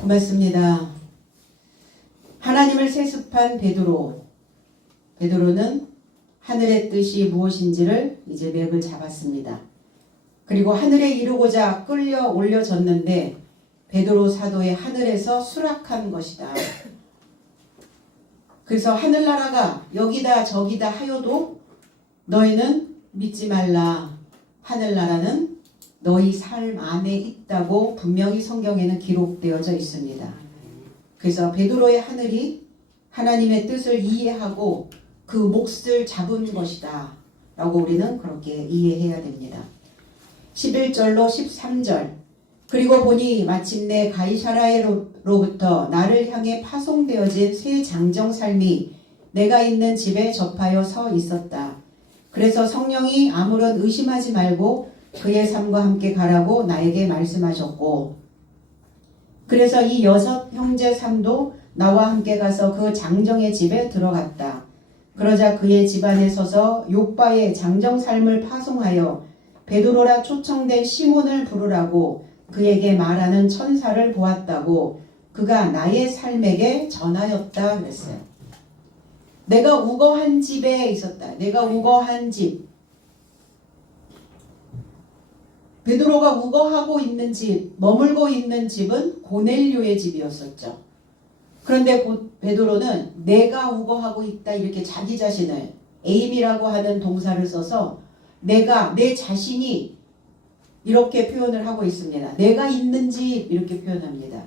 고맙습니다. 하나님을 세습한 베드로는 하늘의 뜻이 무엇인지를 이제 맥을 잡았습니다. 그리고 하늘에 이르고자 끌려 올려졌는데 베드로 사도의 하늘에서 수락한 것이다. 그래서 하늘나라가 여기다 저기다 하여도 너희는 믿지 말라. 하늘나라는 너희 삶 안에 있다고 분명히 성경에는 기록되어져 있습니다. 그래서 베드로의 하늘이 하나님의 뜻을 이해하고 그 몫을 잡은 것이다 라고 우리는 그렇게 이해해야 됩니다. 11절로 13절 그리고 보니 마침내 가이사라에로부터 나를 향해 파송되어진 새 장정살미 내가 있는 집에 접하여 서 있었다. 그래서 성령이 아무런 의심하지 말고 그의 삶과 함께 가라고 나에게 말씀하셨고 그래서 이 6 형제 삶도 나와 함께 가서 그 장정의 집에 들어갔다. 그러자 그의 집안에 서서 욥바의 장정 삶을 파송하여 베드로라 초청된 시몬을 부르라고 그에게 말하는 천사를 보았다고 그가 나의 삶에게 전하였다 그랬어요. 내가 우거한 집에 있었다. 내가 우거한 집. 베드로가 우거하고 있는 집, 머물고 있는 집은 고넬료의 집이었었죠. 그런데 베드로는 내가 우거하고 있다 이렇게 자기 자신을 에임이라고 하는 동사를 써서 내가 내 자신이 이렇게 표현을 하고 있습니다. 내가 있는 집 이렇게 표현합니다.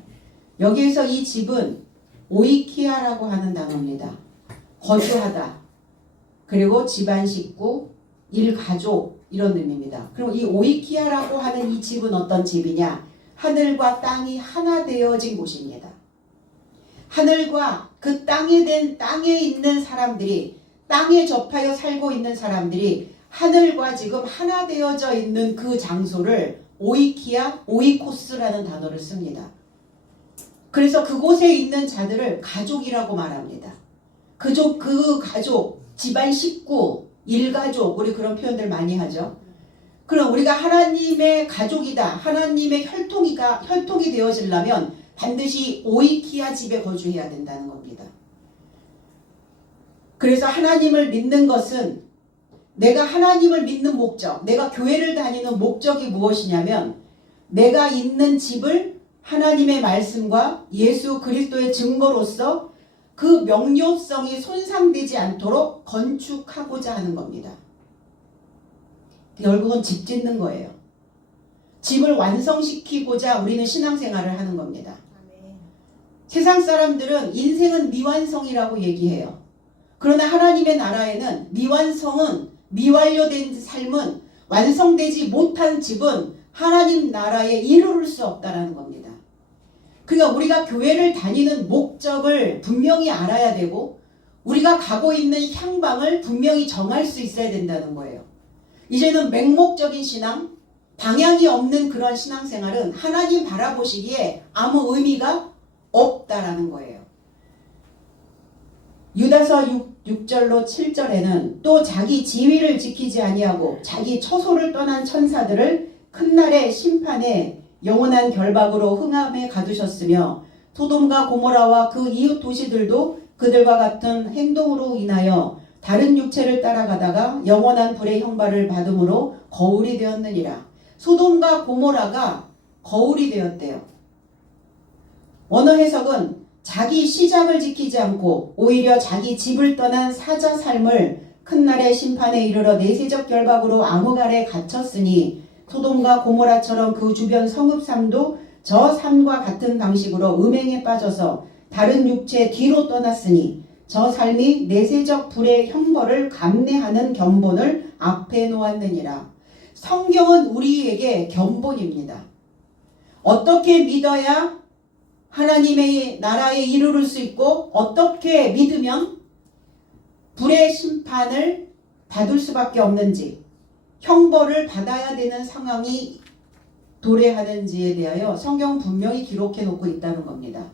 여기에서 이 집은 오이키아라고 하는 단어입니다. 거주하다. 그리고 집안 식구, 일가족 이런 의미입니다. 그리고 이 오이키아라고 하는 이 집은 어떤 집이냐? 하늘과 땅이 하나 되어진 곳입니다. 하늘과 그 땅에 있는 사람들이 땅에 접하여 살고 있는 사람들이 하늘과 지금 하나 되어져 있는 그 장소를 오이키아, 오이코스라는 단어를 씁니다. 그래서 그곳에 있는 자들을 가족이라고 말합니다. 그 가족, 집안 식구, 일가족 우리 그런 표현들 많이 하죠. 그럼 우리가 하나님의 가족이다. 하나님의 혈통이 되어지려면 반드시 오이키아 집에 거주해야 된다는 겁니다. 그래서 하나님을 믿는 것은 내가 하나님을 믿는 목적, 내가 교회를 다니는 목적이 무엇이냐면 내가 있는 집을 하나님의 말씀과 예수 그리스도의 증거로서 그 명료성이 손상되지 않도록 건축하고자 하는 겁니다. 결국은 집 짓는 거예요. 집을 완성시키고자 우리는 신앙생활을 하는 겁니다. 세상 사람들은 인생은 미완성이라고 얘기해요. 그러나 하나님의 나라에는 미완료된 삶은 완성되지 못한 집은 하나님 나라에 이르를 수 없다는 겁니다. 그러니까 우리가 교회를 다니는 목적을 분명히 알아야 되고 우리가 가고 있는 향방을 분명히 정할 수 있어야 된다는 거예요. 이제는 맹목적인 신앙, 방향이 없는 그런 신앙생활은 하나님 바라보시기에 아무 의미가 없다라는 거예요. 유다서 6절로 7절에는 또 자기 지위를 지키지 아니하고 자기 처소를 떠난 천사들을 큰 날의 심판에 영원한 결박으로 흥함에 가두셨으며 소돔과 고모라와 그 이웃 도시들도 그들과 같은 행동으로 인하여 다른 육체를 따라가다가 영원한 불의 형벌을 받음으로 거울이 되었느니라. 소돔과 고모라가 거울이 되었대요. 어느 해석은 자기 시작을 지키지 않고 오히려 자기 집을 떠난 사자 삶을 큰 날의 심판에 이르러 내세적 결박으로 암흑 아래 갇혔으니 소돔과 고모라처럼 그 주변 성읍 삶도 저 삶과 같은 방식으로 음행에 빠져서 다른 육체 뒤로 떠났으니 저 삶이 내세적 불의 형벌을 감내하는 견본을 앞에 놓았느니라. 성경은 우리에게 견본입니다. 어떻게 믿어야 하나님의 나라에 이르를 수 있고 어떻게 믿으면 불의 심판을 받을 수밖에 없는지 형벌을 받아야 되는 상황이 도래하는지에 대하여 성경은 분명히 기록해 놓고 있다는 겁니다.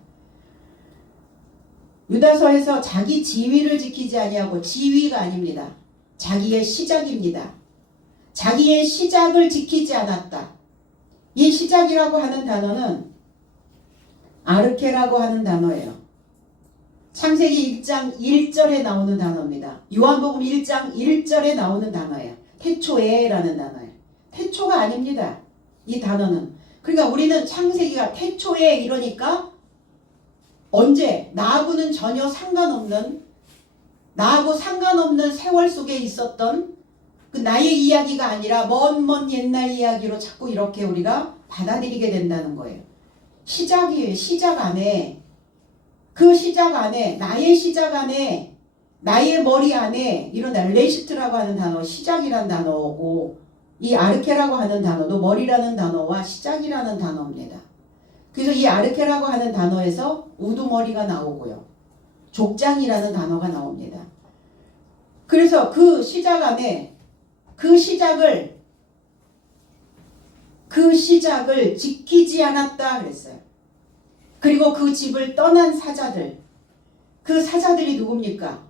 유다서에서 자기 지위를 지키지 아니하고 지위가 아닙니다. 자기의 시작입니다. 자기의 시작을 지키지 않았다. 이 시작이라고 하는 단어는 아르케라고 하는 단어예요. 창세기 1장 1절에 나오는 단어입니다. 요한복음 1장 1절에 나오는 단어예요. 태초에라는 단어예요. 태초가 아닙니다. 이 단어는. 그러니까 우리는 창세기가 태초에 이러니까 언제 나하고는 전혀 상관없는 나하고 상관없는 세월 속에 있었던 그 나의 이야기가 아니라 먼 옛날 이야기로 자꾸 이렇게 우리가 받아들이게 된다는 거예요. 시작이에요. 시작 안에 그 시작 안에 나의 시작 안에 나의 머리 안에 이런 레시트라고 하는 단어 시작이라는 단어고 이 아르케라고 하는 단어도 머리라는 단어와 시작이라는 단어입니다. 그래서 이 아르케라고 하는 단어에서 우두머리가 나오고요. 족장이라는 단어가 나옵니다. 그래서 그 시작 안에 그 시작을 지키지 않았다 그랬어요. 그리고 그 집을 떠난 사자들, 그 사자들이 누굽니까?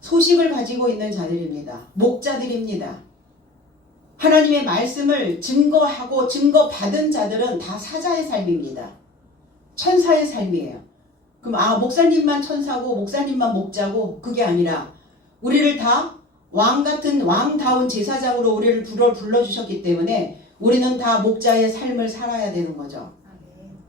소식을 가지고 있는 자들입니다. 목자들입니다. 하나님의 말씀을 증거하고 증거받은 자들은 다 사자의 삶입니다. 천사의 삶이에요. 그럼 목사님만 천사고 목사님만 목자고 그게 아니라 우리를 다 왕같은 왕다운 제사장으로 우리를 불러주셨기 때문에 우리는 다 목자의 삶을 살아야 되는 거죠.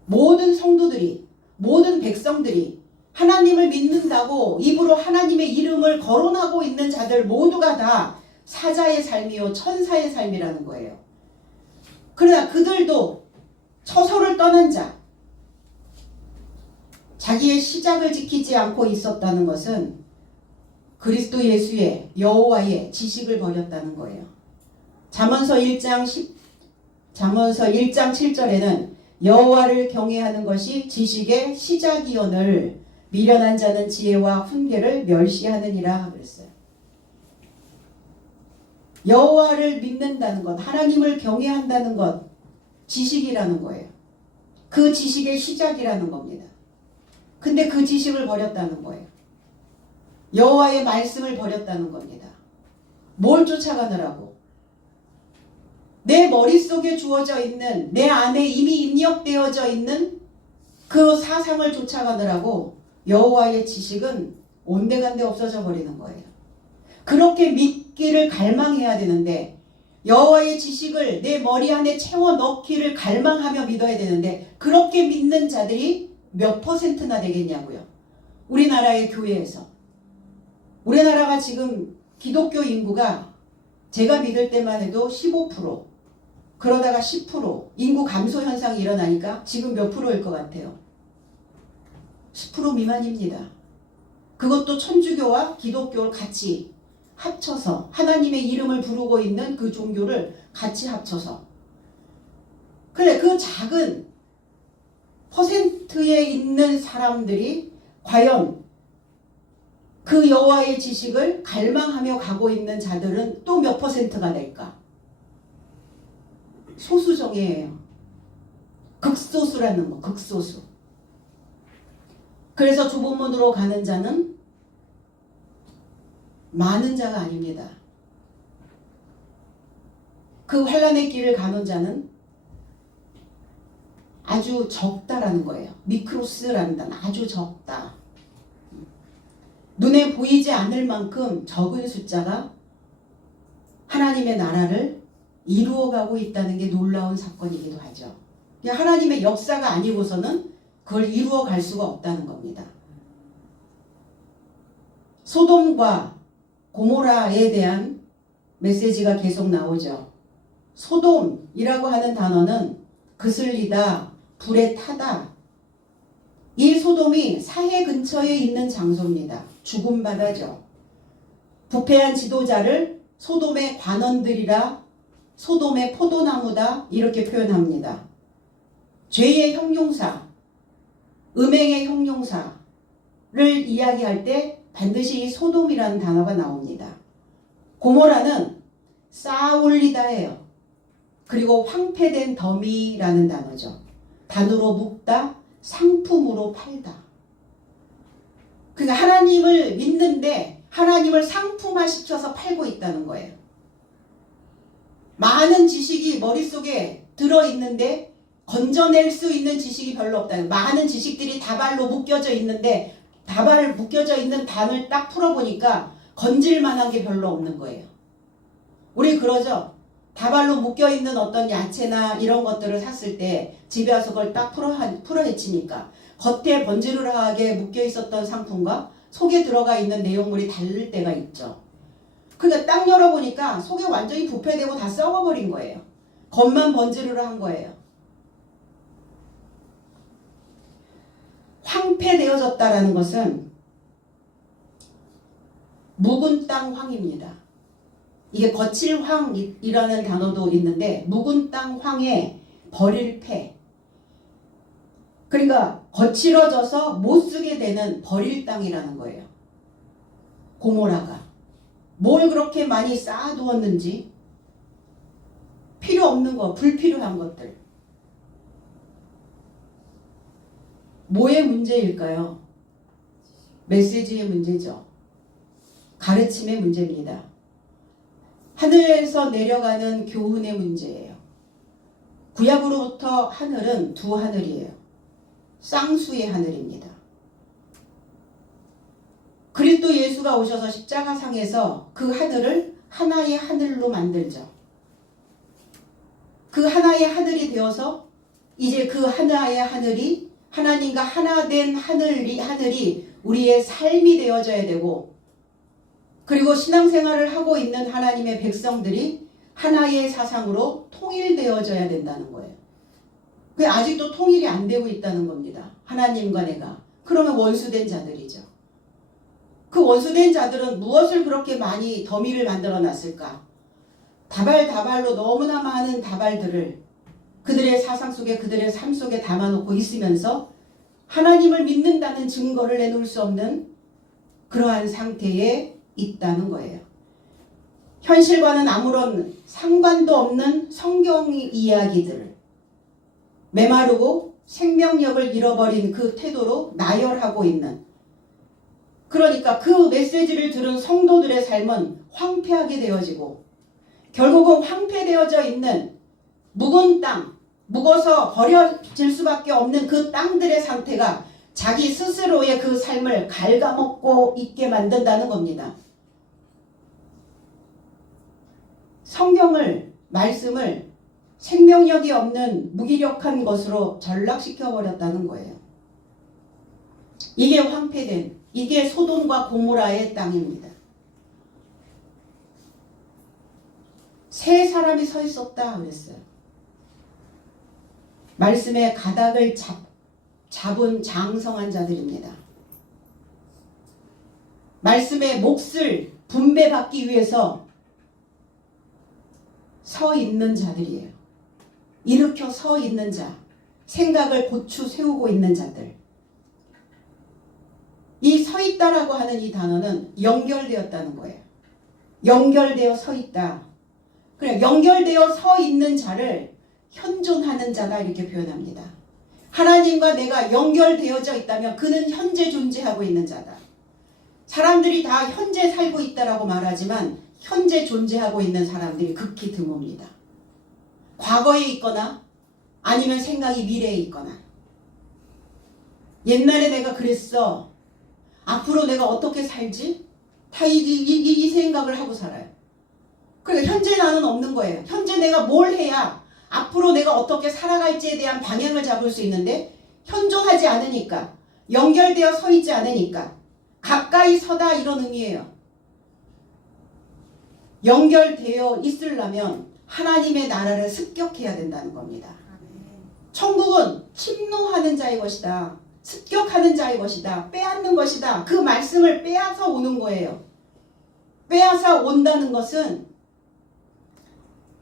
모든 성도들이 모든 백성들이 하나님을 믿는다고 입으로 하나님의 이름을 거론하고 있는 자들 모두가 다 사자의 삶이요 천사의 삶이라는 거예요. 그러나 그들도 처소를 떠난 자 자기의 시작을 지키지 않고 있었다는 것은 그리스도 예수의 여호와의 지식을 버렸다는 거예요. 잠언서 1장 7절에는 여호와를 경외하는 것이 지식의 시작이오늘 미련한 자는 지혜와 훈계를 멸시하느니라 그랬어요. 여호와를 믿는다는 것, 하나님을 경외한다는 것, 지식이라는 거예요. 그 지식의 시작이라는 겁니다. 근데 그 지식을 버렸다는 거예요. 여호와의 말씀을 버렸다는 겁니다. 뭘 쫓아가느라고? 내 머릿속에 주어져 있는 내 안에 이미 입력되어져 있는 그 사상을 쫓아가느라고 여호와의 지식은 온데간데 없어져 버리는 거예요. 그렇게 믿기를 갈망해야 되는데 여호와의 지식을 내 머리 안에 채워 넣기를 갈망하며 믿어야 되는데 그렇게 믿는 자들이 몇 퍼센트나 되겠냐고요. 우리나라의 교회에서. 우리나라가 지금 기독교 인구가 제가 믿을 때만 해도 15% 그러다가 10% 인구 감소 현상이 일어나니까 지금 몇 프로일 것 같아요? 10% 미만입니다. 그것도 천주교와 기독교를 같이 합쳐서 하나님의 이름을 부르고 있는 그 종교를 같이 합쳐서 그래 그 작은 퍼센트에 있는 사람들이 과연 그 여호와의 지식을 갈망하며 가고 있는 자들은 또 몇 퍼센트가 될까? 소수정예예요. 극소수라는 거, 극소수. 그래서 좁은 문으로 가는 자는 많은 자가 아닙니다. 그 환난의 길을 가는 자는 아주 적다라는 거예요. 미크로스라는 단어, 아주 적다. 눈에 보이지 않을 만큼 적은 숫자가 하나님의 나라를 이루어가고 있다는 게 놀라운 사건이기도 하죠. 하나님의 역사가 아니고서는 그걸 이루어갈 수가 없다는 겁니다. 소돔과 고모라에 대한 메시지가 계속 나오죠. 소돔이라고 하는 단어는 그슬리다, 불에 타다. 이 소돔이 사해 근처에 있는 장소입니다. 죽음 바다죠. 부패한 지도자를 소돔의 관원들이라 소돔의 포도나무다 이렇게 표현합니다. 죄의 형용사, 음행의 형용사를 이야기할 때 반드시 이 소돔이라는 단어가 나옵니다. 고모라는 쌓아올리다예요. 그리고 황폐된 더미라는 단어죠. 단으로 묶다, 상품으로 팔다. 그러니까 하나님을 믿는데 하나님을 상품화시켜서 팔고 있다는 거예요. 많은 지식이 머릿속에 들어있는데 건져낼 수 있는 지식이 별로 없다. 많은 지식들이 다발로 묶여져 있는데 다발 묶여져 있는 단을 딱 풀어보니까 건질 만한 게 별로 없는 거예요. 우리 그러죠? 다발로 묶여있는 어떤 야채나 이런 것들을 샀을 때 집에 와서 그걸 딱 풀어 헤치니까 겉에 번지르르하게 묶여있었던 상품과 속에 들어가 있는 내용물이 다를 때가 있죠. 그러니까 딱 열어보니까 속에 완전히 부패되고 다 썩어버린 거예요. 겉만 번지르르한 거예요. 황폐되어졌다라는 것은 묵은 땅 황입니다. 이게 거칠 황이라는 단어도 있는데 묵은 땅 황에 버릴 패. 그러니까 거칠어져서 못 쓰게 되는 버릴 땅이라는 거예요. 고모라가. 뭘 그렇게 많이 쌓아두었는지 필요 없는 거, 불필요한 것들. 뭐의 문제일까요? 메시지의 문제죠. 가르침의 문제입니다. 하늘에서 내려가는 교훈의 문제예요. 구약으로부터 하늘은 두 하늘이에요. 쌍수의 하늘입니다. 그리스도 예수가 오셔서 십자가상에서 그 하늘을 하나의 하늘로 만들죠. 그 하나의 하늘이 되어서 이제 그 하나의 하늘이 하나님과 하나 된 하늘이 우리의 삶이 되어져야 되고, 그리고 신앙생활을 하고 있는 하나님의 백성들이 하나의 사상으로 통일되어져야 된다는 거예요. 그게 아직도 통일이 안 되고 있다는 겁니다. 하나님과 내가. 그러면 원수된 자들이죠. 그 원수된 자들은 무엇을 그렇게 많이 더미를 만들어 놨을까? 다발로 너무나 많은 다발들을 그들의 사상 속에, 그들의 삶 속에 담아놓고 있으면서 하나님을 믿는다는 증거를 내놓을 수 없는 그러한 상태에 있다는 거예요. 현실과는 아무런 상관도 없는 성경 이야기들을 메마르고 생명력을 잃어버린 그 태도로 나열하고 있는, 그러니까 그 메시지를 들은 성도들의 삶은 황폐하게 되어지고 결국은 황폐되어져 있는 묵은 땅, 묵어서 버려질 수밖에 없는 그 땅들의 상태가 자기 스스로의 그 삶을 갉아먹고 있게 만든다는 겁니다. 성경을, 말씀을 생명력이 없는 무기력한 것으로 전락시켜버렸다는 거예요. 이게 황폐된, 이게 소돔과 고모라의 땅입니다. 세 사람이 서 있었다 그랬어요. 말씀의 가닥을 잡은 장성한 자들입니다. 말씀의 몫을 분배받기 위해서 서 있는 자들이에요. 일으켜 서 있는 자, 생각을 고추 세우고 있는 자들. 이 서 있다라고 하는 이 단어는 연결되었다는 거예요. 연결되어 서 있다. 그래, 연결되어 서 있는 자를 현존하는 자다 이렇게 표현합니다. 하나님과 내가 연결되어져 있다면 그는 현재 존재하고 있는 자다. 사람들이 다 현재 살고 있다라고 말하지만 현재 존재하고 있는 사람들이 극히 드뭅니다. 과거에 있거나 아니면 생각이 미래에 있거나, 옛날에 내가 그랬어, 앞으로 내가 어떻게 살지? 다 이 생각을 하고 살아요. 그러니까 현재 나는 없는 거예요. 현재 내가 뭘 해야 앞으로 내가 어떻게 살아갈지에 대한 방향을 잡을 수 있는데 현존하지 않으니까, 연결되어 서 있지 않으니까, 가까이 서다 이런 의미예요. 연결되어 있으려면 하나님의 나라를 습격해야 된다는 겁니다. 천국은 침노하는 자의 것이다. 습격하는 자의 것이다. 빼앗는 것이다. 그 말씀을 빼앗아 오는 거예요. 빼앗아 온다는 것은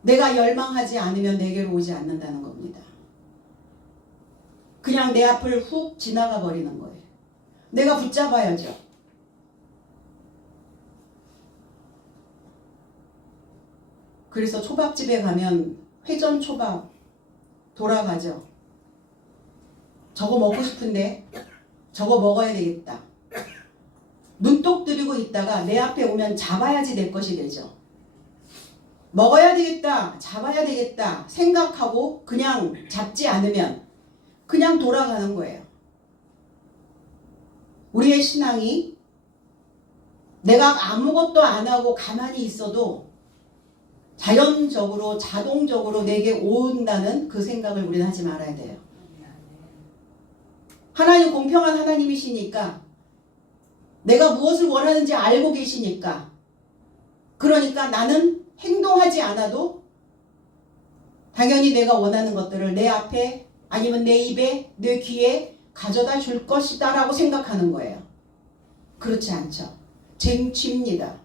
내가 열망하지 않으면 내게로 오지 않는다는 겁니다. 그냥 내 앞을 훅 지나가 버리는 거예요. 내가 붙잡아야죠. 그래서 초밥집에 가면 회전 초밥 돌아가죠. 저거 먹고 싶은데 저거 먹어야 되겠다. 눈독 들이고 있다가 내 앞에 오면 잡아야지 내 것이 되죠. 먹어야 되겠다, 잡아야 되겠다 생각하고 그냥 잡지 않으면 그냥 돌아가는 거예요. 우리의 신앙이 내가 아무것도 안 하고 가만히 있어도 자연적으로 자동적으로 내게 온다는 그 생각을 우리는 하지 말아야 돼요. 하나님 공평한 하나님이시니까 내가 무엇을 원하는지 알고 계시니까 그러니까 나는 행동하지 않아도 당연히 내가 원하는 것들을 내 앞에 아니면 내 입에 내 귀에 가져다 줄 것이다 라고 생각하는 거예요. 그렇지 않죠. 쟁취입니다.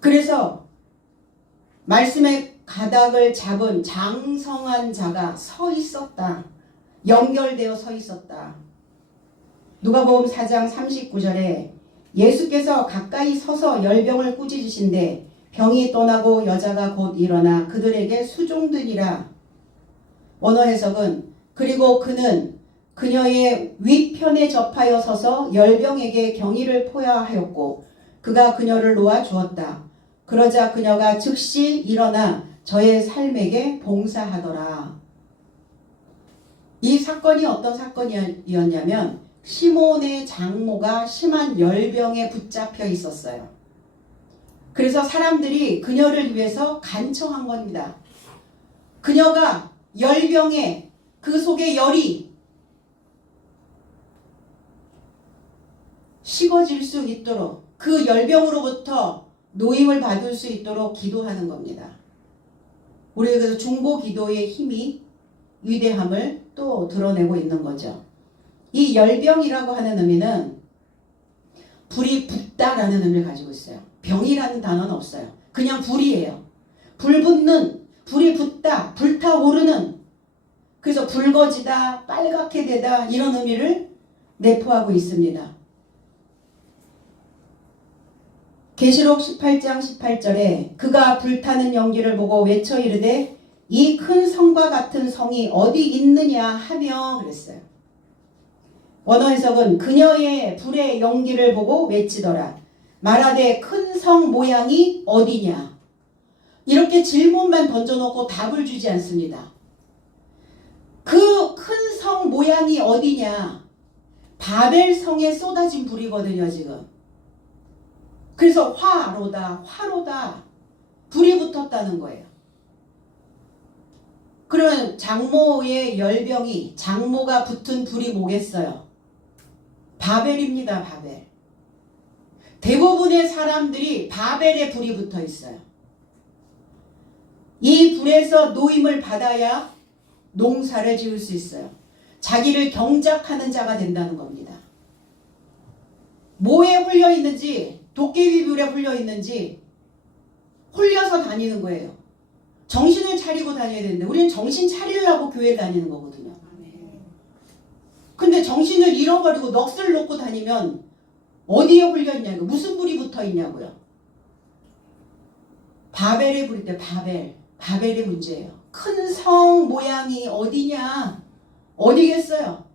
그래서 말씀의 가닥을 잡은 장성한 자가 서 있었다. 연결되어 서 있었다. 누가복음 4장 39절에 예수께서 가까이 서서 열병을 꾸짖으신데 병이 떠나고 여자가 곧 일어나 그들에게 수종드니라. 원어 해석은 그리고 그는 그녀의 윗편에 접하여 서서 열병에게 경의를 포야하였고 그가 그녀를 놓아 주었다. 그러자 그녀가 즉시 일어나 저의 삶에게 봉사하더라. 이 사건이 어떤 사건이었냐면 시몬의 장모가 심한 열병에 붙잡혀 있었어요. 그래서 사람들이 그녀를 위해서 간청한 겁니다. 그녀가 열병에 그 속에 열이 식어질 수 있도록 그 열병으로부터 노임을 받을 수 있도록 기도하는 겁니다. 우리가 그래서 중보 기도의 힘이 위대함을 또 드러내고 있는 거죠. 이 열병이라고 하는 의미는 불이 붙다라는 의미를 가지고 있어요. 병이라는 단어는 없어요. 그냥 불이에요. 불 붙는, 불이 붙다, 불타오르는, 그래서 붉어지다, 빨갛게 되다 이런 의미를 내포하고 있습니다. 계시록 18장 18절에 그가 불타는 연기를 보고 외쳐 이르되 이 큰 성과 같은 성이 어디 있느냐 하며 그랬어요. 원어 해석은 그녀의 불의 연기를 보고 외치더라. 말하되 큰 성 모양이 어디냐. 이렇게 질문만 던져놓고 답을 주지 않습니다. 그 큰 성 모양이 어디냐. 바벨성에 쏟아진 불이거든요 지금. 그래서 화로다 불이 붙었다는 거예요. 그러면 장모의 열병이 장모가 붙은 불이 뭐겠어요? 바벨입니다. 바벨. 대부분의 사람들이 바벨에 불이 붙어 있어요. 이 불에서 노임을 받아야 농사를 지을 수 있어요. 자기를 경작하는 자가 된다는 겁니다. 뭐에 홀려 있는지 도깨비불에 홀려 있는지 홀려서 다니는 거예요. 정신을 차리고 다녀야 되는데 우리는 정신 차리려고 교회에 다니는 거거든요. 근데 정신을 잃어버리고 넋을 놓고 다니면 어디에 홀려 있냐고 무슨 불이 붙어 있냐고요. 바벨에 불일 때 바벨의 문제예요. 큰 성 모양이 어디냐 어디겠어요.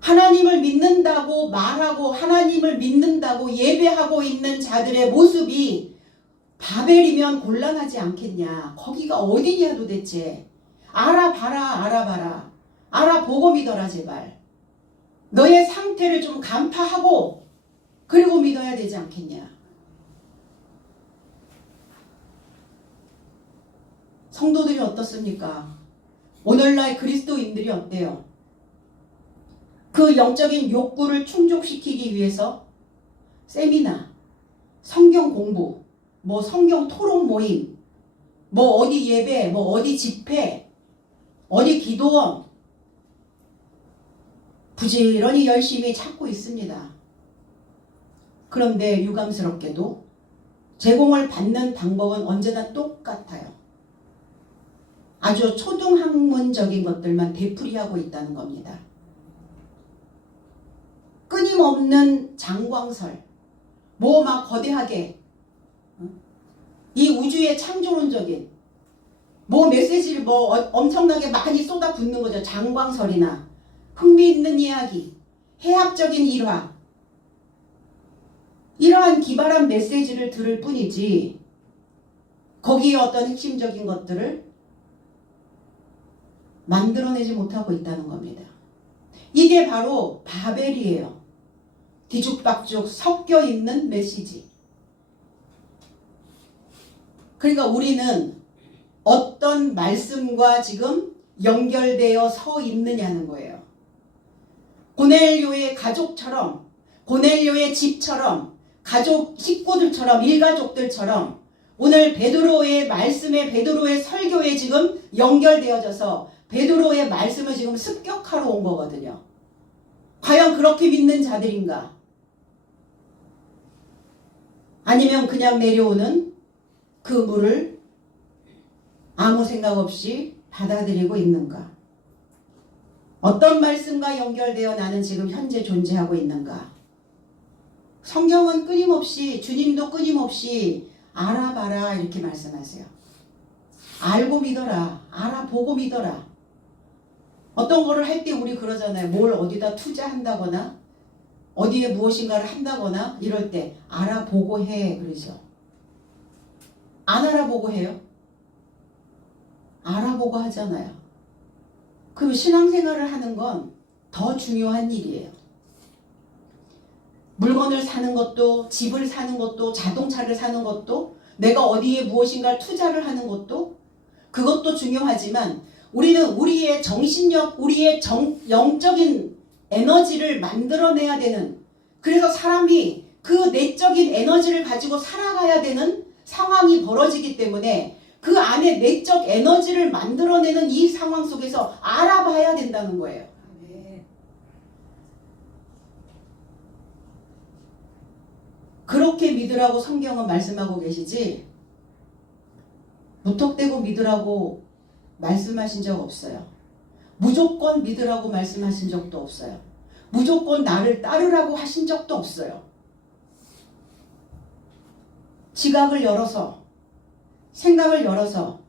하나님을 믿는다고 말하고 하나님을 믿는다고 예배하고 있는 자들의 모습이 바벨이면 곤란하지 않겠냐. 거기가 어디냐 도대체. 알아봐라. 알아보고 믿어라 제발. 너의 상태를 좀 간파하고 그리고 믿어야 되지 않겠냐. 성도들이 어떻습니까? 오늘날 그리스도인들이 어때요? 그 영적인 욕구를 충족시키기 위해서 세미나, 성경 공부, 뭐 성경 토론 모임, 뭐 어디 예배, 뭐 어디 집회, 어디 기도원 부지런히 열심히 찾고 있습니다. 그런데 유감스럽게도 제공을 받는 방법은 언제나 똑같아요. 아주 초등학문적인 것들만 되풀이하고 있다는 겁니다. 끊임없는 장광설, 뭐 막 거대하게 이 우주의 창조론적인 뭐 메시지를 뭐 엄청나게 많이 쏟아붓는 거죠. 장광설이나 흥미있는 이야기, 해학적인 일화. 이러한 기발한 메시지를 들을 뿐이지 거기에 어떤 핵심적인 것들을 만들어내지 못하고 있다는 겁니다. 이게 바로 바벨이에요. 뒤죽박죽 섞여 있는 메시지. 그러니까 우리는 어떤 말씀과 지금 연결되어 서 있느냐는 거예요. 고넬료의 가족처럼, 고넬료의 집처럼, 가족 식구들처럼, 일가족들처럼 오늘 베드로의 말씀에, 베드로의 설교에 지금 연결되어져서 베드로의 말씀을 지금 습격하러 온 거거든요. 과연 그렇게 믿는 자들인가? 아니면 그냥 내려오는 그 물을 아무 생각 없이 받아들이고 있는가? 어떤 말씀과 연결되어 나는 지금 현재 존재하고 있는가? 성경은 끊임없이, 주님도 끊임없이 알아봐라 이렇게 말씀하세요. 알고 믿어라. 알아보고 믿어라. 어떤 거를 할 때 우리 그러잖아요. 뭘 어디다 투자한다거나 어디에 무엇인가를 한다거나 이럴 때 알아보고 해 그러죠. 안 알아보고 해요? 알아보고 하잖아요. 그럼 신앙생활을 하는 건 더 중요한 일이에요. 물건을 사는 것도, 집을 사는 것도, 자동차를 사는 것도, 내가 어디에 무엇인가를 투자를 하는 것도, 그것도 중요하지만 우리는 우리의 정신력, 우리의 영적인 에너지를 만들어내야 되는, 그래서 사람이 그 내적인 에너지를 가지고 살아가야 되는 상황이 벌어지기 때문에 그 안에 내적 에너지를 만들어내는 이 상황 속에서 알아봐야 된다는 거예요. 그렇게 믿으라고 성경은 말씀하고 계시지 무턱대고 믿으라고 말씀하신 적 없어요. 무조건 믿으라고 말씀하신 적도 없어요. 무조건 나를 따르라고 하신 적도 없어요. 지각을 열어서, 생각을 열어서,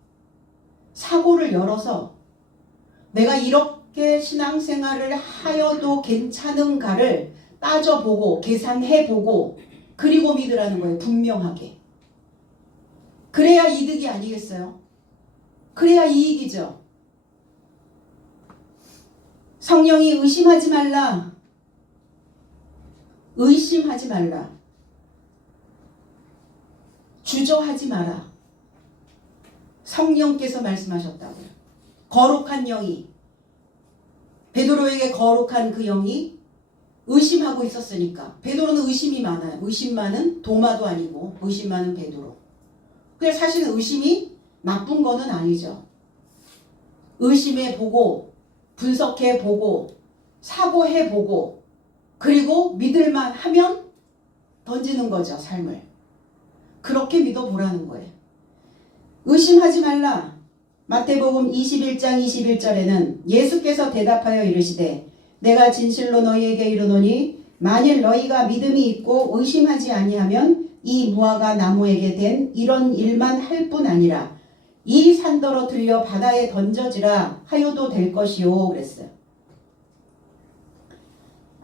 사고를 열어서 내가 이렇게 신앙생활을 하여도 괜찮은가를 따져보고 계산해보고 그리고 믿으라는 거예요. 분명하게. 그래야 이득이 아니겠어요? 그래야 이익이죠. 성령이 의심하지 말라. 의심하지 말라. 주저하지 마라. 성령께서 말씀하셨다고요. 거룩한 영이, 베드로에게 거룩한 그 영이 의심하고 있었으니까. 베드로는 의심이 많아요. 의심 많은 도마도 아니고 의심 많은 베드로. 그래서 사실은 의심이 나쁜 거는 아니죠. 의심해보고 분석해보고 사고해보고 그리고 믿을만 하면 던지는 거죠. 삶을. 그렇게 믿어보라는 거예요. 의심하지 말라. 마태복음 21장 21절에는 예수께서 대답하여 이르시되 내가 진실로 너희에게 이르노니 만일 너희가 믿음이 있고 의심하지 아니하면 이 무화과 나무에게 된 이런 일만 할 뿐 아니라 이 산더러 들려 바다에 던져지라 하여도 될 것이요 그랬어요.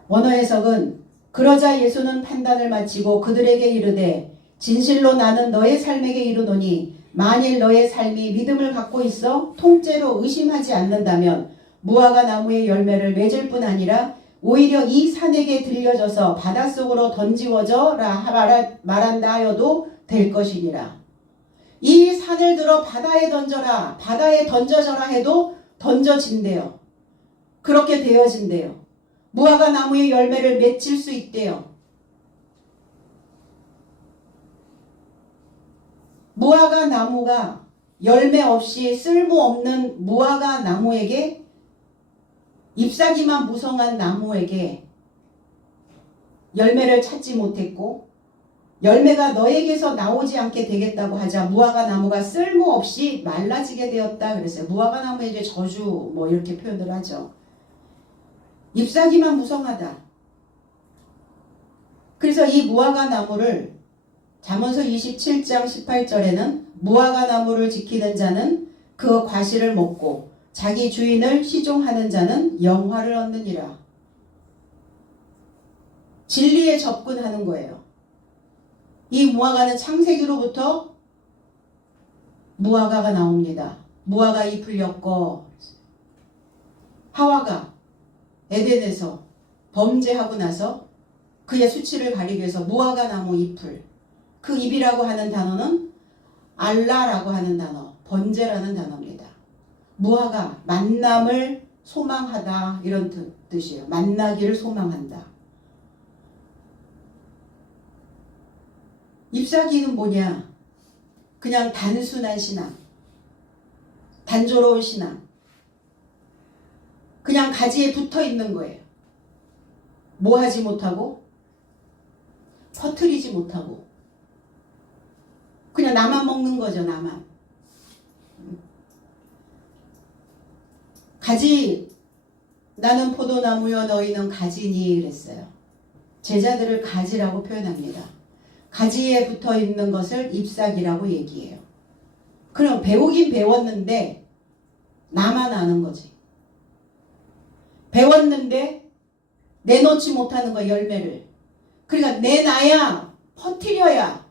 원어 해석은 그러자 예수는 판단을 마치고 그들에게 이르되 진실로 나는 너의 삶에게 이르노니 만일 너의 삶이 믿음을 갖고 있어 통째로 의심하지 않는다면 무화과 나무의 열매를 맺을 뿐 아니라 오히려 이 산에게 들려져서 바닷속으로 던지워져라 말한다 하여도 될 것이니라. 이 산을 들어 바다에 던져라, 바다에 던져져라 해도 던져진대요. 그렇게 되어진대요. 무화과 나무의 열매를 맺힐 수 있대요. 무화과 나무가 열매 없이 쓸모없는 무화과 나무에게 잎사귀만 무성한 나무에게 열매를 찾지 못했고 열매가 너에게서 나오지 않게 되겠다고 하자 무화과 나무가 쓸모없이 말라지게 되었다 그랬어요. 무화과 나무에 이제 저주 뭐 이렇게 표현을 하죠. 잎사귀만 무성하다. 그래서 이 무화과 나무를 잠언서 27장 18절에는 무화과 나무를 지키는 자는 그 과실을 먹고 자기 주인을 시종하는 자는 영화를 얻느니라. 진리에 접근하는 거예요. 이 무화과는 창세기로부터 무화과가 나옵니다. 무화과 잎을 엮고 하와가 에덴에서 범죄하고 나서 그의 수치를 가리기 위해서 무화과 나무 잎을, 그 잎이라고 하는 단어는 알라라고 하는 단어, 번제라는 단어입니다. 무화과, 만남을 소망하다 이런 뜻이에요. 만나기를 소망한다. 잎사귀는 뭐냐? 그냥 단순한 신앙, 단조로운 신앙, 그냥 가지에 붙어 있는 거예요. 뭐 하지 못하고, 퍼뜨리지 못하고, 그냥 나만 먹는 거죠. 나만. 가지, 나는 포도나무여 너희는 가지니 그랬어요. 제자들을 가지라고 표현합니다. 가지에 붙어 있는 것을 잎사귀라고 얘기해요. 그럼 배우긴 배웠는데 나만 아는 거지. 배웠는데 내놓지 못하는 거야, 열매를. 그러니까 내놔야, 퍼뜨려야,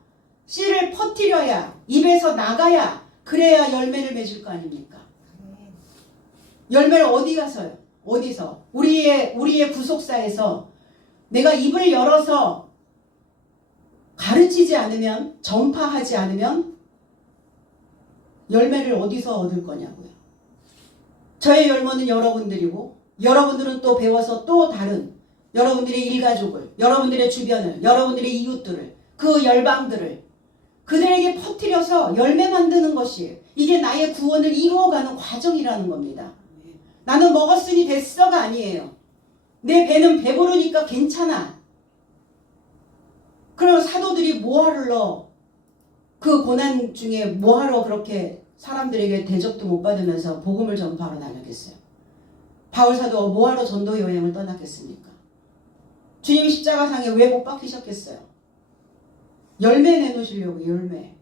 씨를 퍼뜨려야, 입에서 나가야, 그래야 열매를 맺을 거 아닙니까? 열매를 어디 가서요? 어디서? 우리의 구속사에서 내가 입을 열어서 가르치지 않으면, 전파하지 않으면 열매를 어디서 얻을 거냐고요. 저의 열매는 여러분들이고, 여러분들은 또 배워서 또 다른 여러분들의 일가족을, 여러분들의 주변을, 여러분들의 이웃들을, 그 열방들을 그들에게 퍼뜨려서 열매 만드는 것이에요. 이게 나의 구원을 이루어가는 과정이라는 겁니다. 나는 먹었으니 됐어가 아니에요. 내 배는 배부르니까 괜찮아. 그럼 사도들이 뭐하러 그 고난 중에 뭐하러 그렇게 사람들에게 대접도 못 받으면서 복음을 전파하러 다녔겠어요? 바울 사도가 뭐하러 전도 여행을 떠났겠습니까? 주님 십자가상에 왜 못 박히셨겠어요? 열매 내놓으시려고. 열매.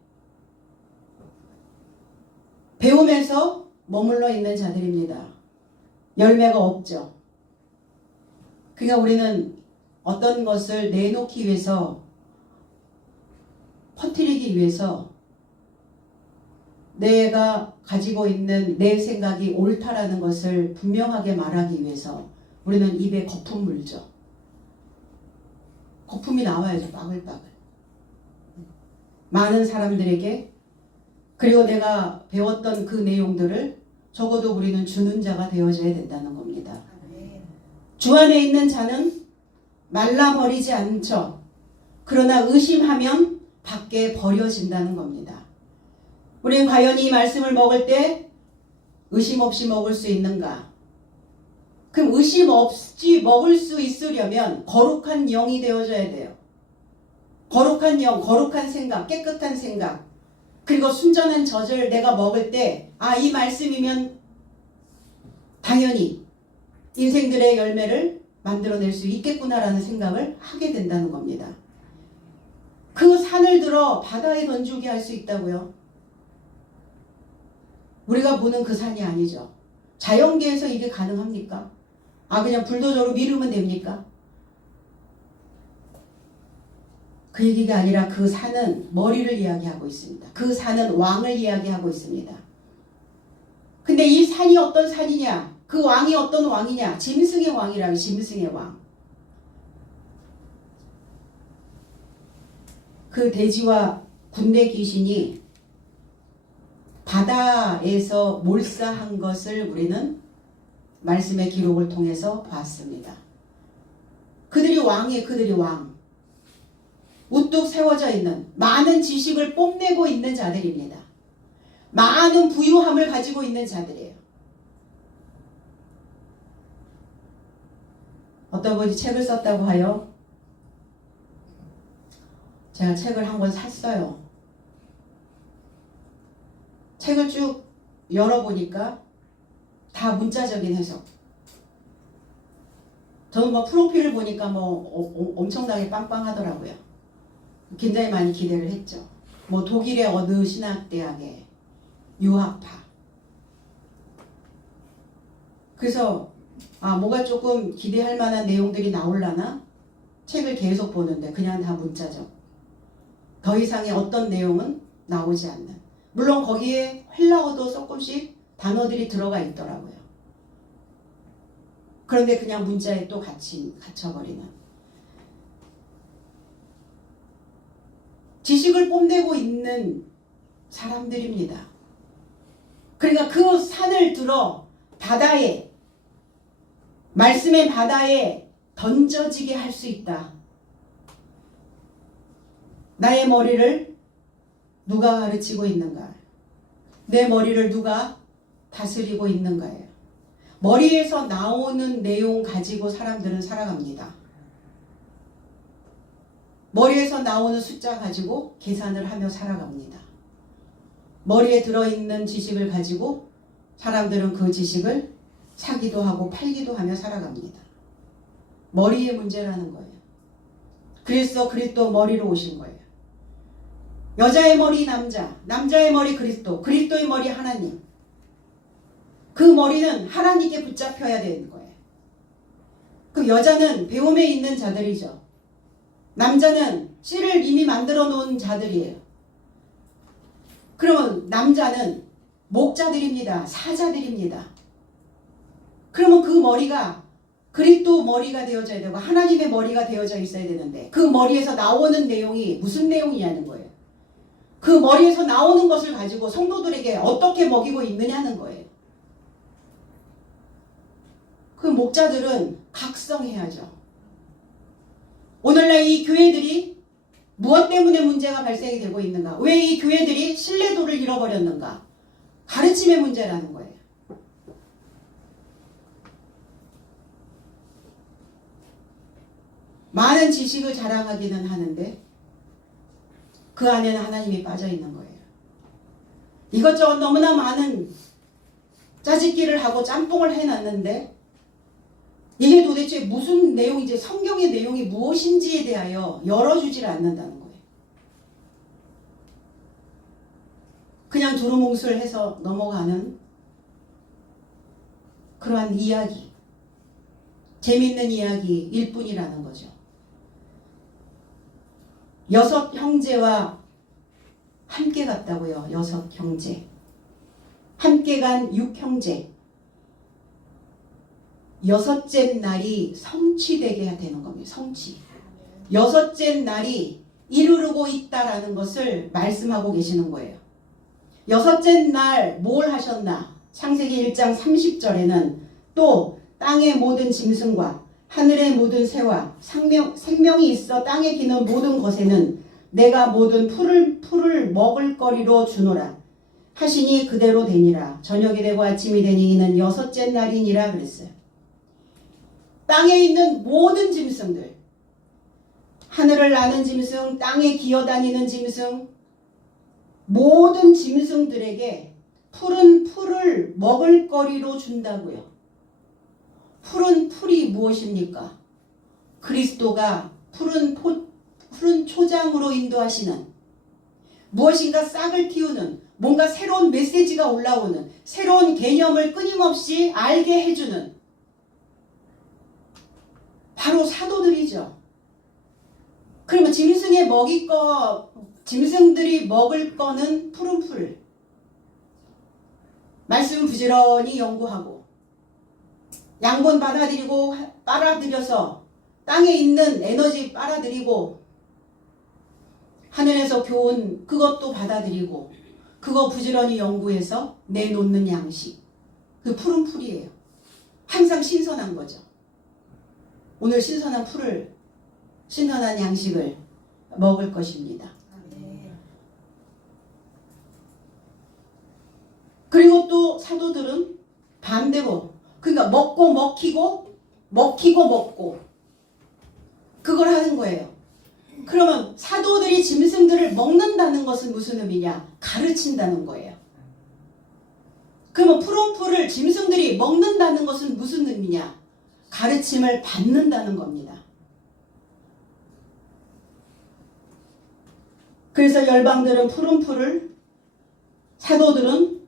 배우면서 머물러 있는 자들입니다. 열매가 없죠. 그러니까 우리는 어떤 것을 내놓기 위해서, 퍼뜨리기 위해서 내가 가지고 있는 내 생각이 옳다라는 것을 분명하게 말하기 위해서 우리는 입에 거품 물죠. 거품이 나와야죠. 빠글빠글. 많은 사람들에게, 그리고 내가 배웠던 그 내용들을 적어도 우리는 주는 자가 되어져야 된다는 겁니다. 주 안에 있는 자는 말라버리지 않죠. 그러나 의심하면 밖에 버려진다는 겁니다. 우리는 과연 이 말씀을 먹을 때 의심 없이 먹을 수 있는가? 그럼 의심 없이 먹을 수 있으려면 거룩한 영이 되어져야 돼요. 거룩한 영, 거룩한 생각, 깨끗한 생각, 그리고 순전한 젖을 내가 먹을 때, 아, 이 말씀이면 당연히 인생들의 열매를 만들어낼 수 있겠구나라는 생각을 하게 된다는 겁니다. 그 산을 들어 바다에 던지게 할 수 있다고요? 우리가 보는 그 산이 아니죠. 자연계에서 이게 가능합니까? 아, 그냥 불도저로 미루면 됩니까? 그 얘기가 아니라 그 산은 머리를 이야기하고 있습니다. 그 산은 왕을 이야기하고 있습니다. 근데 이 산이 어떤 산이냐? 그 왕이 어떤 왕이냐? 짐승의 왕이라고. 짐승의 왕. 그 돼지와 군대 귀신이 바다에서 몰사한 것을 우리는 말씀의 기록을 통해서 봤습니다. 그들이 왕이에요. 그들이 왕. 우뚝 세워져 있는, 많은 지식을 뽐내고 있는 자들입니다. 많은 부유함을 가지고 있는 자들이에요. 어떤 분이 책을 썼다고 하여 제가 책을 한 권 샀어요. 책을 쭉 열어보니까 다 문자적인 해석. 저는 뭐 프로필을 보니까 뭐 엄청나게 빵빵하더라고요. 굉장히 많이 기대를 했죠. 뭐 독일의 어느 신학대학의 유학파. 그래서 뭐가 조금 기대할 만한 내용들이 나올라나 책을 계속 보는데 그냥 다 문자죠. 더 이상의 어떤 내용은 나오지 않는. 물론 거기에 헬라어도 조금씩 단어들이 들어가 있더라고요. 그런데 그냥 문자에 또 갇혀버리는. 지식을 뽐내고 있는 사람들입니다. 그러니까 그 산을 들어 바다에, 말씀의 바다에 던져지게 할 수 있다. 나의 머리를 누가 가르치고 있는가? 내 머리를 누가 다스리고 있는가예요. 머리에서 나오는 내용 가지고 사람들은 살아갑니다. 머리에서 나오는 숫자 가지고 계산을 하며 살아갑니다. 머리에 들어있는 지식을 가지고 사람들은 그 지식을 사기도 하고 팔기도 하며 살아갑니다. 머리의 문제라는 거예요. 그래서 그리스도 머리로 오신 거예요. 여자의 머리 남자, 남자의 머리 그리스도, 그리스도의 머리 하나님. 그 머리는 하나님께 붙잡혀야 되는 거예요. 그 여자는 배움에 있는 자들이죠. 남자는 씨를 이미 만들어 놓은 자들이에요. 그러면 남자는 목자들입니다. 사자들입니다. 그러면 그 머리가 그리스도 머리가 되어져야 되고 하나님의 머리가 되어져 있어야 되는데 그 머리에서 나오는 내용이 무슨 내용이냐는 거예요. 그 머리에서 나오는 것을 가지고 성도들에게 어떻게 먹이고 있느냐는 거예요. 그 목자들은 각성해야죠. 오늘날 이 교회들이 무엇 때문에 문제가 발생이 되고 있는가? 왜 이 교회들이 신뢰도를 잃어버렸는가? 가르침의 문제라는 거예요. 많은 지식을 자랑하기는 하는데 그 안에는 하나님이 빠져 있는 거예요. 이것저것 너무나 많은 짜집기를 하고 짬뽕을 해놨는데 이게 도대체 무슨 내용인지, 성경의 내용이 무엇인지에 대하여 열어주질 않는다는 거예요. 그냥 두루뭉술 해서 넘어가는 그러한 이야기, 재밌는 이야기일 뿐이라는 거죠. 6 형제와 함께 갔다고요. 6 형제. 함께 간 6 형제. 6째 날이 성취되게 되는 겁니다. 성취. 6째 날이 이르르고 있다라는 것을 말씀하고 계시는 거예요. 6째 날 뭘 하셨나? 창세기 1장 30절에는 또 땅의 모든 짐승과 하늘의 모든 새와 생명이 있어 땅에 기는 모든 것에는 내가 모든 풀을 먹을 거리로 주노라 하시니 그대로 되니라. 저녁이 되고 아침이 되니 이는 6째 날이니라 그랬어요. 땅에 있는 모든 짐승들, 하늘을 나는 짐승, 땅에 기어다니는 짐승, 모든 짐승들에게 푸른 풀을 먹을 거리로 준다고요. 푸른 풀이 무엇입니까? 그리스도가 푸른 초장으로 인도하시는, 무엇인가 싹을 틔우는, 뭔가 새로운 메시지가 올라오는, 새로운 개념을 끊임없이 알게 해주는 바로 사도들이죠. 그러면 짐승들이 먹을 거는 푸른 풀. 말씀 부지런히 연구하고 양분 받아들이고 빨아들여서 땅에 있는 에너지 빨아들이고 하늘에서 교훈 그것도 받아들이고 그거 부지런히 연구해서 내놓는 양식. 그 푸른 풀이에요. 항상 신선한 거죠. 오늘 신선한 풀을, 신선한 양식을 먹을 것입니다. 그리고 또 사도들은 반대로, 그러니까 먹고 먹고 그걸 하는 거예요. 그러면 사도들이 짐승들을 먹는다는 것은 무슨 의미냐? 가르친다는 거예요. 그러면 푸른 풀을 짐승들이 먹는다는 것은 무슨 의미냐? 가르침을 받는다는 겁니다. 그래서 열방들은 푸른 풀을, 사도들은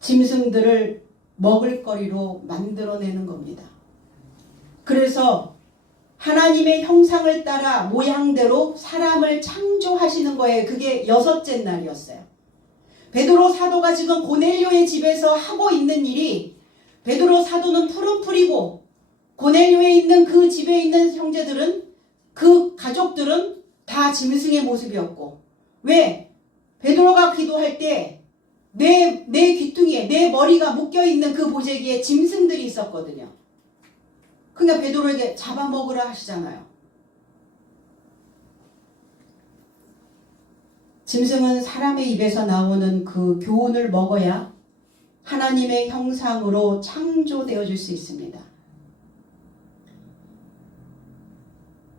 짐승들을 먹을 거리로 만들어내는 겁니다. 그래서 하나님의 형상을 따라 모양대로 사람을 창조하시는 거예요. 그게 6째 날이었어요. 베드로 사도가 지금 고넬료의 집에서 하고 있는 일이, 베드로 사도는 푸른 풀이고 고넬료에 있는 그 집에 있는 형제들은, 그 가족들은 다 짐승의 모습이었고, 왜? 베드로가 기도할 때 내 귀퉁이에 내 머리가 묶여있는 그 보재기에 짐승들이 있었거든요. 그러니까 베드로에게 잡아먹으라 하시잖아요. 짐승은 사람의 입에서 나오는 그 교훈을 먹어야 하나님의 형상으로 창조되어질 수 있습니다.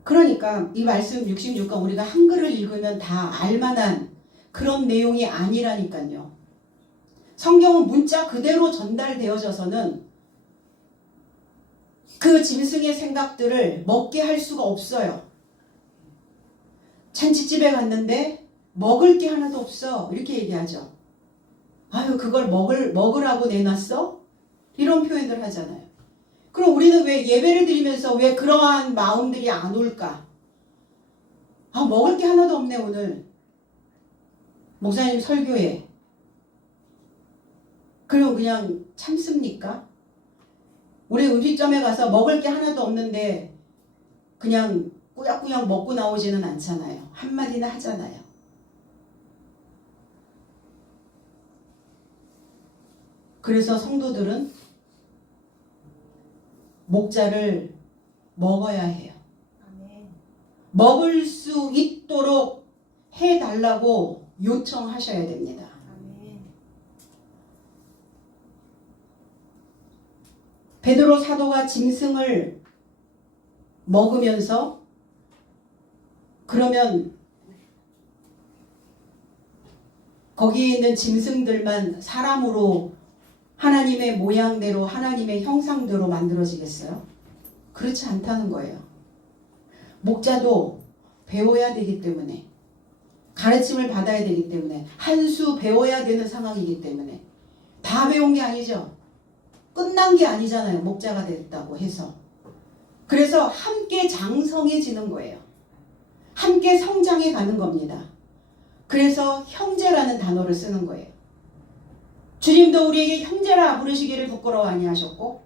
그러니까 이 말씀 66강 우리가 한글을 읽으면 다 알만한 그런 내용이 아니라니까요. 성경은 문자 그대로 전달되어져서는 그 짐승의 생각들을 먹게 할 수가 없어요. 잔치집에 갔는데 먹을 게 하나도 없어, 이렇게 얘기하죠. 아유, 그걸 먹으라고 내놨어? 이런 표현들 하잖아요. 그럼 우리는 왜 예배를 드리면서 왜 그러한 마음들이 안 올까? 아, 먹을 게 하나도 없네 오늘. 목사님 설교에. 그럼 그냥 참습니까? 우리 음식점에 가서 먹을 게 하나도 없는데 그냥 꾸역꾸역 먹고 나오지는 않잖아요. 한마디나 하잖아요. 그래서 성도들은 목자를 먹어야 해요. 먹을 수 있도록 해달라고 요청하셔야 됩니다. 베드로 사도가 짐승을 먹으면서, 그러면 거기에 있는 짐승들만 사람으로 하나님의 모양대로 하나님의 형상대로 만들어지겠어요? 그렇지 않다는 거예요. 목자도 배워야 되기 때문에, 가르침을 받아야 되기 때문에, 한 수 배워야 되는 상황이기 때문에, 다 배운 게 아니죠. 끝난 게 아니잖아요. 목자가 됐다고 해서. 그래서 함께 장성해지는 거예요. 함께 성장해 가는 겁니다. 그래서 형제라는 단어를 쓰는 거예요. 주님도 우리에게 형제라 부르시기를 부끄러워 아니하셨고,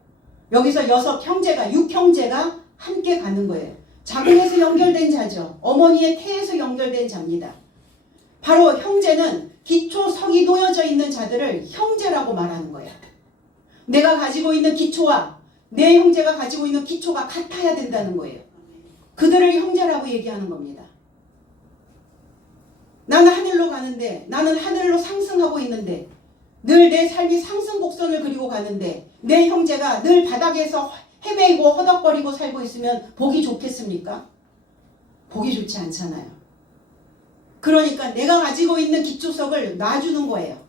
여기서 6형제가, 6형제가 함께 가는 거예요. 자궁에서 연결된 자죠. 어머니의 태에서 연결된 자입니다. 바로 형제는 기초석이 놓여져 있는 자들을 형제라고 말하는 거예요. 내가 가지고 있는 기초와 내 형제가 가지고 있는 기초가 같아야 된다는 거예요. 그들을 형제라고 얘기하는 겁니다. 나는 하늘로 가는데, 나는 하늘로 상승하고 있는데, 늘 내 삶이 상승 곡선을 그리고 가는데 내 형제가 늘 바닥에서 헤매고 허덕거리고 살고 있으면 보기 좋겠습니까? 보기 좋지 않잖아요. 그러니까 내가 가지고 있는 기초석을 놔주는 거예요.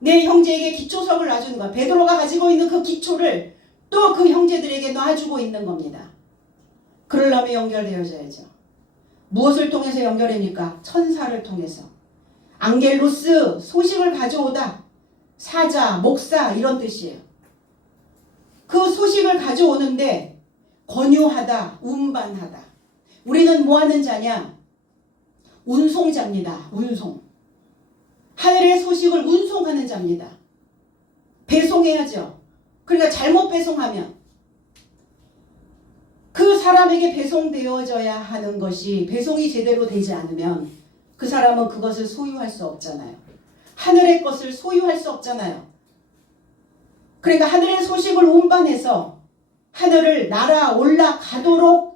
내 형제에게 기초석을 놔주는 거야. 베드로가 가지고 있는 그 기초를 또 그 형제들에게 놔주고 있는 겁니다. 그러려면 연결되어져야죠. 무엇을 통해서 연결합니까? 천사를 통해서. 앙겔로스, 소식을 가져오다. 사자, 목사, 이런 뜻이에요. 그 소식을 가져오는데 권유하다, 운반하다. 우리는 뭐 하는 자냐? 운송자입니다. 운송. 하늘의 소식을 운송하는 자입니다. 배송해야죠. 그러니까 잘못 배송하면, 그 사람에게 배송되어져야 하는 것이 배송이 제대로 되지 않으면 그 사람은 그것을 소유할 수 없잖아요. 하늘의 것을 소유할 수 없잖아요. 그러니까 하늘의 소식을 운반해서 하늘을 날아 올라가도록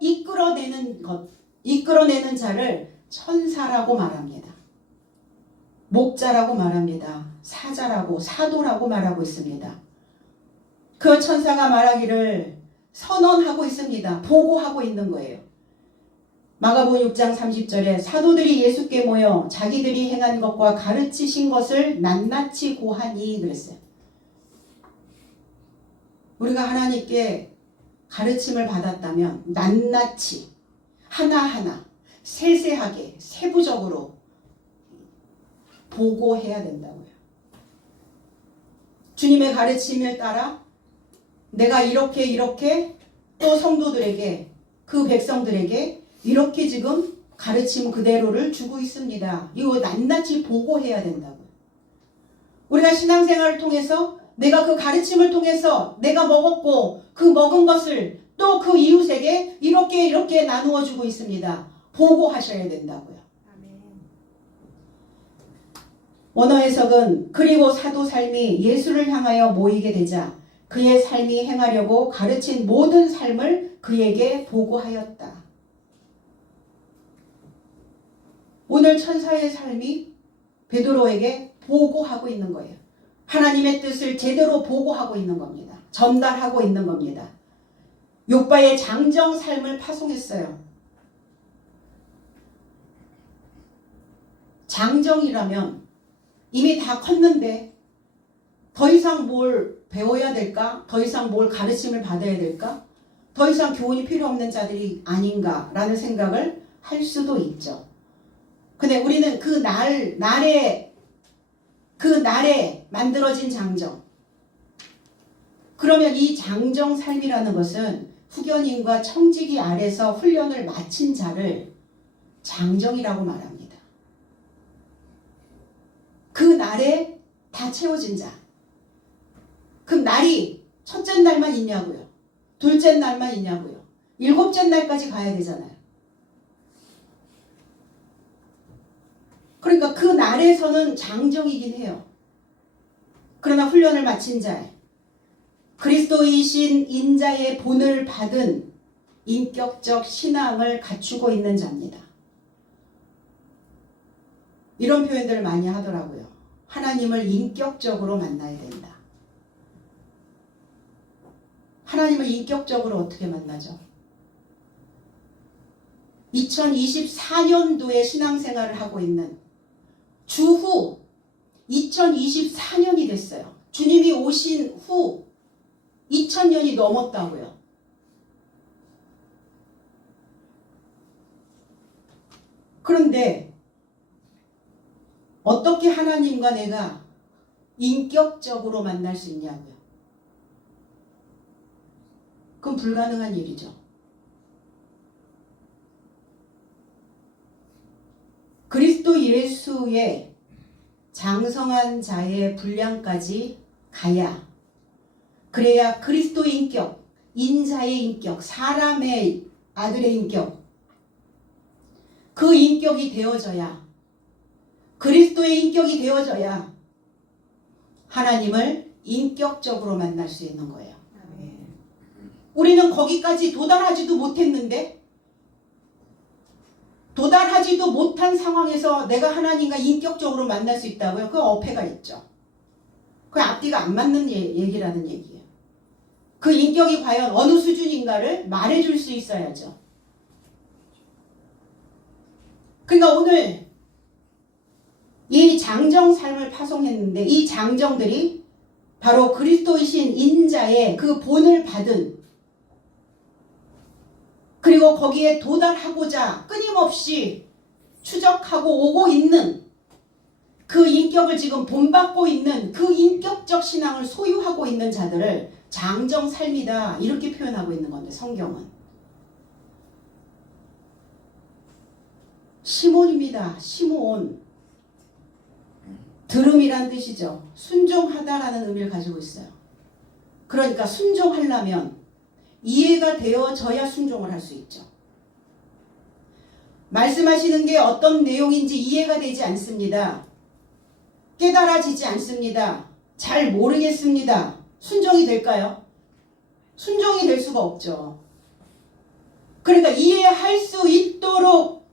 이끌어내는 자를 천사라고 말합니다. 목자라고 말합니다. 사자라고, 사도라고 말하고 있습니다. 그 천사가 말하기를 선언하고 있습니다. 보고하고 있는 거예요. 마가복음 6장 30절에 사도들이 예수께 모여 자기들이 행한 것과 가르치신 것을 낱낱이 고하니 그랬어요. 우리가 하나님께 가르침을 받았다면 낱낱이 하나하나 세세하게 세부적으로 보고해야 된다고요. 주님의 가르침을 따라 내가 이렇게 또 성도들에게 그 백성들에게 이렇게 지금 가르침 그대로를 주고 있습니다. 이거 낱낱이 보고해야 된다고요. 우리가 신앙생활을 통해서 내가 그 가르침을 통해서 내가 먹었고 그 먹은 것을 또 그 이웃에게 이렇게 나누어 주고 있습니다. 보고하셔야 된다고요. 원어 해석은 그리고 사도 삶이 예수를 향하여 모이게 되자 그의 삶이 행하려고 가르친 모든 삶을 그에게 보고하였다. 오늘 천사의 삶이 베드로에게 보고하고 있는 거예요. 하나님의 뜻을 제대로 보고하고 있는 겁니다. 전달하고 있는 겁니다. 욥바의 장정 삶을 파송했어요. 장정이라면 이미 다 컸는데 더 이상 뭘 배워야 될까? 더 이상 뭘 가르침을 받아야 될까? 더 이상 교훈이 필요 없는 자들이 아닌가라는 생각을 할 수도 있죠. 근데 우리는 그 날에 만들어진 장정. 그러면 이 장정 삶이라는 것은 후견인과 청지기 아래서 훈련을 마친 자를 장정이라고 말합니다. 그 날에 다 채워진 자. 그럼 날이 첫째 날만 있냐고요? 둘째 날만 있냐고요? 일곱째 날까지 가야 되잖아요. 그러니까 그 날에서는 장정이긴 해요. 그러나 훈련을 마친 자, 그리스도이신 인자의 본을 받은 인격적 신앙을 갖추고 있는 자입니다. 이런 표현들을 많이 하더라고요. 하나님을 인격적으로 만나야 된다. 하나님을 인격적으로 어떻게 만나죠? 2024년도에 신앙생활을 하고 있는 주후 2024년이 됐어요. 주님이 오신 후 2000년이 넘었다고요. 그런데 어떻게 하나님과 내가 인격적으로 만날 수 있냐고요. 그건 불가능한 일이죠. 그리스도 예수의 장성한 자의 분량까지 가야, 그래야 그리스도의 인격, 인자의 인격, 사람의 아들의 인격, 그 인격이 되어져야, 그리스도의 인격이 되어져야 하나님을 인격적으로 만날 수 있는 거예요. 우리는 거기까지 도달하지도 못했는데, 도달하지도 못한 상황에서 내가 하나님과 인격적으로 만날 수 있다고요? 그 어폐가 있죠. 그 앞뒤가 안 맞는 얘기라는 얘기예요. 그 인격이 과연 어느 수준인가를 말해줄 수 있어야죠. 그러니까 오늘 이 장정 삶을 파송했는데 이 장정들이 바로 그리스도이신 인자의 그 본을 받은, 그리고 거기에 도달하고자 끊임없이 추적하고 오고 있는 그 인격을 지금 본받고 있는 그 인격적 신앙을 소유하고 있는 자들을 장정 삶이다 이렇게 표현하고 있는 건데, 성경은 시몬입니다. 시몬. 들음이란 뜻이죠. 순종하다라는 의미를 가지고 있어요. 그러니까 순종하려면 이해가 되어져야 순종을 할 수 있죠. 말씀하시는 게 어떤 내용인지 이해가 되지 않습니다. 깨달아지지 않습니다. 잘 모르겠습니다. 순종이 될까요? 순종이 될 수가 없죠. 그러니까 이해할 수 있도록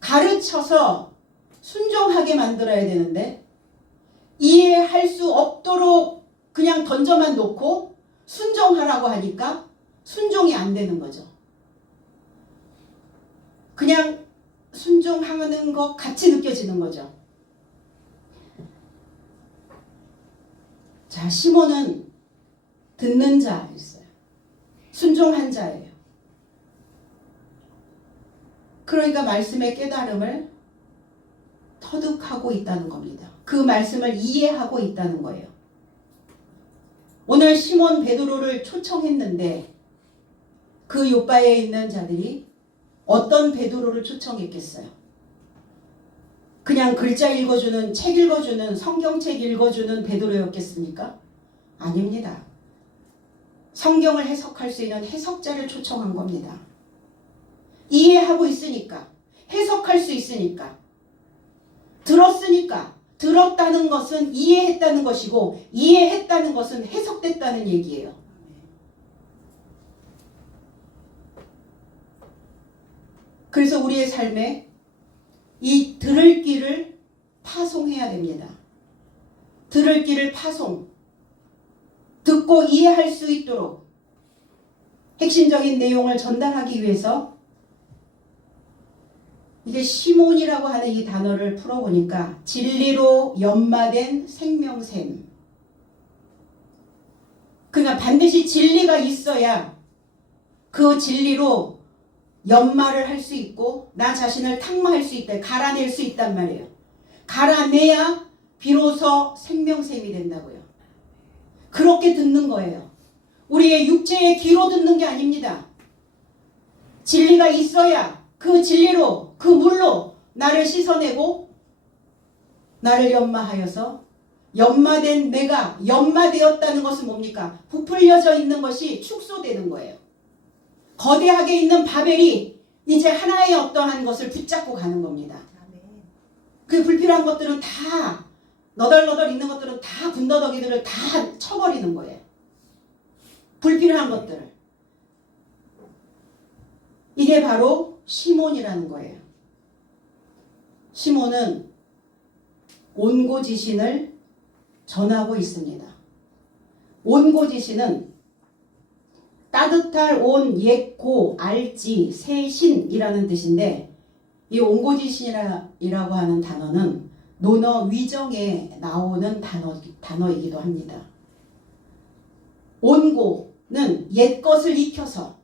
가르쳐서 순종하게 만들어야 되는데, 이해할 수 없도록 그냥 던져만 놓고 순종하라고 하니까 순종이 안 되는 거죠. 그냥 순종하는 것 같이 느껴지는 거죠. 자, 시몬은 듣는 자였어요. 순종한 자예요. 그러니까 말씀의 깨달음을 터득하고 있다는 겁니다. 그 말씀을 이해하고 있다는 거예요. 오늘 시몬 베드로를 초청했는데 그 요바에 있는 자들이 어떤 베드로를 초청했겠어요? 그냥 글자 읽어주는, 책 읽어주는, 성경책 읽어주는 베드로였겠습니까? 아닙니다. 성경을 해석할 수 있는 해석자를 초청한 겁니다. 이해하고 있으니까, 해석할 수 있으니까, 들었으니까, 들었다는 것은 이해했다는 것이고, 이해했다는 것은 해석됐다는 얘기예요. 그래서 우리의 삶에 이 들을 길을 파송해야 됩니다. 들을 길을 파송. 듣고 이해할 수 있도록 핵심적인 내용을 전달하기 위해서 이게 시몬이라고 하는 이 단어를 풀어보니까 진리로 연마된 생명샘. 그러니까 반드시 진리가 있어야 그 진리로 연마를 할 수 있고 나 자신을 탕마할 수 있다. 갈아낼 수 있단 말이에요. 갈아내야 비로소 생명샘이 된다고요. 그렇게 듣는 거예요. 우리의 육체의 귀로 듣는 게 아닙니다. 진리가 있어야 그 진리로, 그 물로 나를 씻어내고 나를 연마하여서 연마된 내가 연마되었다는 것은 뭡니까? 부풀려져 있는 것이 축소되는 거예요. 거대하게 있는 바벨이 이제 하나의 어떠한 것을 붙잡고 가는 겁니다. 그 불필요한 것들은 다 너덜너덜 있는 것들은 다 군더더기들을 다 쳐버리는 거예요. 불필요한 것들을. 이게 바로 시몬이라는 거예요. 시몬은 온고지신을 전하고 있습니다. 온고지신은 따뜻할 온, 옛고, 알지, 새신이라는 뜻인데 이 온고지신이라고 하는 단어는 논어 위정에 나오는 단어이기도 합니다. 온고는 옛것을 익혀서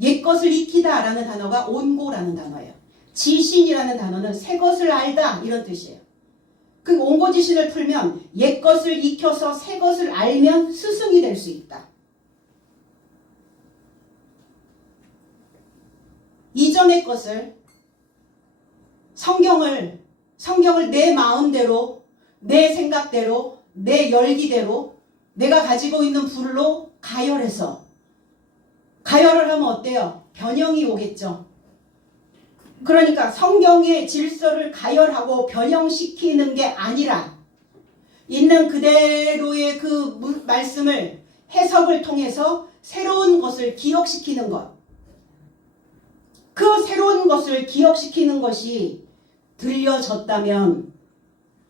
옛것을 익히다라는 단어가 온고라는 단어예요. 지신이라는 단어는 새것을 알다 이런 뜻이에요. 그 온고지신을 풀면 옛것을 익혀서 새것을 알면 스승이 될 수 있다. 이전의 것을 성경을 내 마음대로, 내 생각대로, 내 열기대로 내가 가지고 있는 불로 가열해서 가열을 하면 어때요? 변형이 오겠죠. 그러니까 성경의 질서를 가열하고 변형시키는 게 아니라 있는 그대로의 그 말씀을 해석을 통해서 새로운 것을 기억시키는 것. 그 새로운 것을 기억시키는 것이 들려졌다면,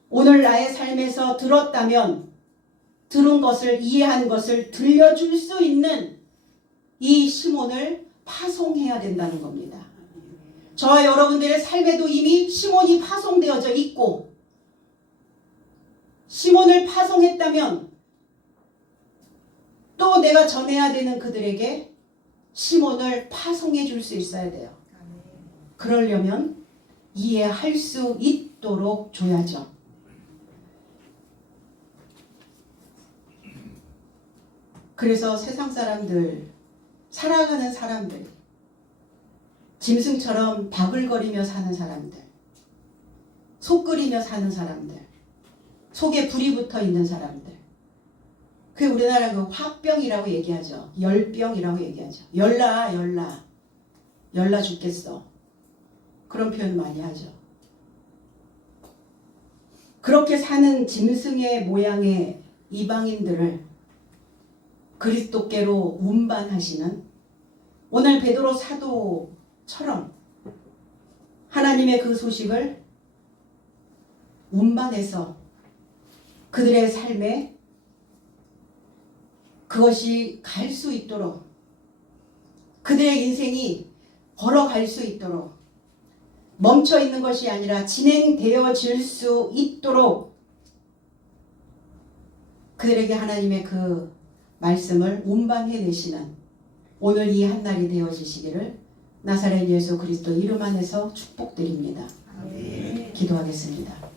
오늘 나의 삶에서 들었다면, 들은 것을, 이해한 것을 들려줄 수 있는 이 시몬을 파송해야 된다는 겁니다. 저와 여러분들의 삶에도 이미 시몬이 파송되어져 있고, 시몬을 파송했다면 또 내가 전해야 되는 그들에게 시몬을 파송해 줄 수 있어야 돼요. 그러려면 이해할 수 있도록 줘야죠. 그래서 세상 사람들, 살아가는 사람들, 짐승처럼 바글거리며 사는 사람들, 속 끓이며 사는 사람들, 속에 불이 붙어 있는 사람들, 그게 우리나라 그 화병이라고 얘기하죠. 열병이라고 얘기하죠. 열나 죽겠어. 그런 표현 많이 하죠. 그렇게 사는 짐승의 모양의 이방인들을 그리스도께로 운반하시는 오늘 베드로 사도처럼 하나님의 그 소식을 운반해서 그들의 삶에 그것이 갈 수 있도록, 그들의 인생이 걸어갈 수 있도록, 멈춰 있는 것이 아니라 진행되어질 수 있도록 그들에게 하나님의 그 말씀을 운반해 내시는 오늘 이 한날이 되어지시기를 나사렛 예수 그리스도 이름 안에서 축복드립니다. 아멘. 기도하겠습니다.